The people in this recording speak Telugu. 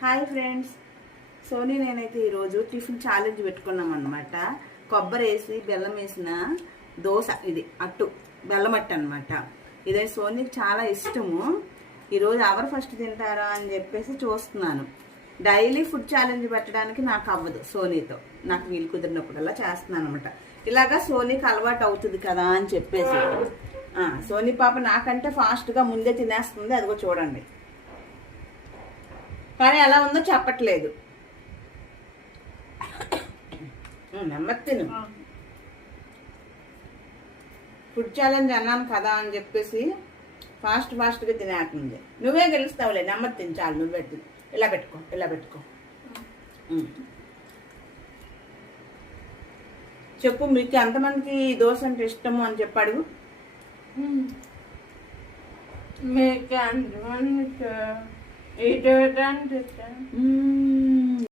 Hi friends. సోనీ నేనైతే ఈరోజు టిఫిన్ ఛాలెంజ్ పెట్టుకున్నాం అన్నమాట. కొబ్బరి వేసి బెల్లం వేసిన దోశ, ఇది అట్టు బెల్లం అట్టు అనమాట. ఇదే సోనీకి చాలా ఇష్టము. ఈరోజు ఎవరు ఫస్ట్ తింటారా అని చెప్పేసి చూస్తున్నాను. డైలీ ఫుడ్ ఛాలెంజ్ పెట్టడానికి నాకు అవ్వదు, సోనీతో నాకు వీలు కుదిరినప్పుడల్లా చేస్తున్నాను అనమాట. ఇలాగా సోనీకి అలవాటు అవుతుంది కదా అని చెప్పేసి. సోనీ పాప నాకంటే ఫాస్ట్గా ముందే తినేస్తుంది, అదిగో చూడండి. కానీ ఎలా ఉందో చెప్పట్లేదు. నెమ్మది తిను. ఫుడ్ ఛాలెంజ్ అన్నాను కదా అని చెప్పేసి ఫాస్ట్గా తినేస్తుంది. నువ్వే గెలుస్తావులే, నెమ్మది తిని చాలు. నువ్వే తిను. ఇలా పెట్టుకో. చెప్పు, మీకు ఎంతమందికి దోశ అంటే ఇష్టము అని చెప్పాడు. మీకు ఎంతమంది